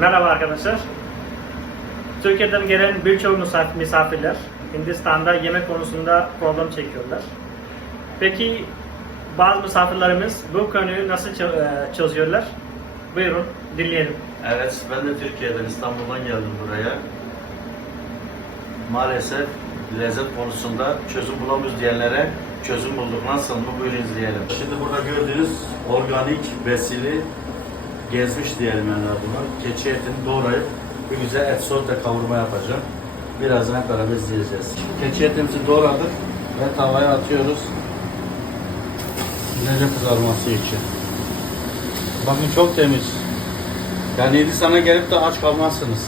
Merhaba arkadaşlar. Türkiye'den gelen birçok misaf- misafirler Hindistan'da yemek konusunda problem çekiyorlar. Peki bazı misafirlerimiz bu konuyu nasıl e, çözüyorlar? Buyurun dinleyelim. Evet, ben de Türkiye'den, İstanbul'dan geldim buraya. Maalesef lezzet konusunda çözüm bulamıyoruz diyenlere çözüm bulduk. Nasıl mı? Buyurun izleyelim. Şimdi burada gördüğünüz organik, besili, gezmiş diyelim yani buna. Keçi etini doğrayıp bir güzel et sote kavurma yapacağım. Birazdan hep beraber izleyeceğiz. Keçi etimizi doğradık ve tavaya atıyoruz. Güzelce kızarması için. Bakın çok temiz. Yani Hindistan'a gelip de aç kalmazsınız.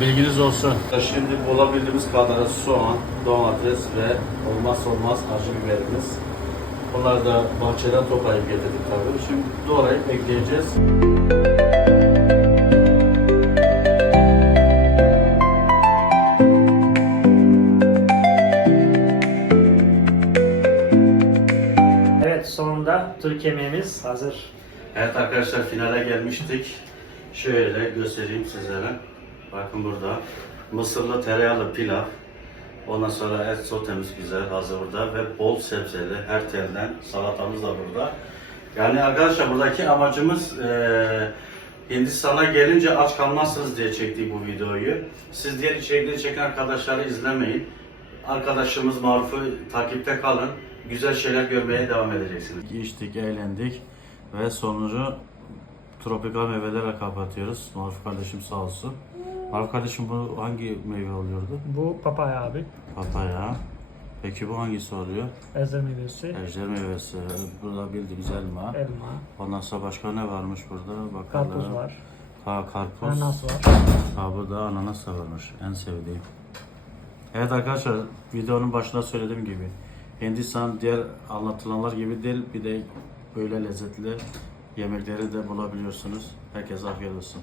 Bilginiz olsun. Şimdi bulabildiğimiz kadar soğan, domates ve olmazsa olmaz acı biberimiz. Bunları da bahçeden toplayıp getirdik tabii. Şimdi doğrayıp ekleyeceğiz. Evet sonunda Türk yemeğimiz hazır. Evet arkadaşlar finale gelmiştik. Şöyle göstereyim sizlere. Bakın burada. Mısırlı tereyağlı pilav. Ondan sonra et sotemiz güzel hazır burada ve bol sebzeli her telden salatamız da burada. Yani arkadaşlar buradaki amacımız eee Hindistan'a gelince aç kalmazsınız diye çektik bu videoyu. Siz diğer içerikleri çeken arkadaşları izlemeyin. Arkadaşımız Maruf'u takipte kalın. Güzel şeyler görmeye devam edeceksiniz. İçtik, eğlendik ve sonucu tropikal meyvelerle kapatıyoruz. Maruf kardeşim sağ olsun. Maruf kardeşim bu hangi meyve oluyordu? Bu papaya abi. Papaya. Peki bu hangisi oluyor? Ezer meyvesi, Ejder meyvesi. Burada bildiğimiz elma. elma, Ondan sonra başka ne varmış burada? Bakalım. karpuz var, Ha karpuz. ananas var. Ha burada ananas da varmış. En sevdiğim. Evet arkadaşlar videonun başında söylediğim gibi Hindistan diğer anlatılanlar gibi değil bir de böyle lezzetli yemekleri de bulabiliyorsunuz. Herkese afiyet olsun.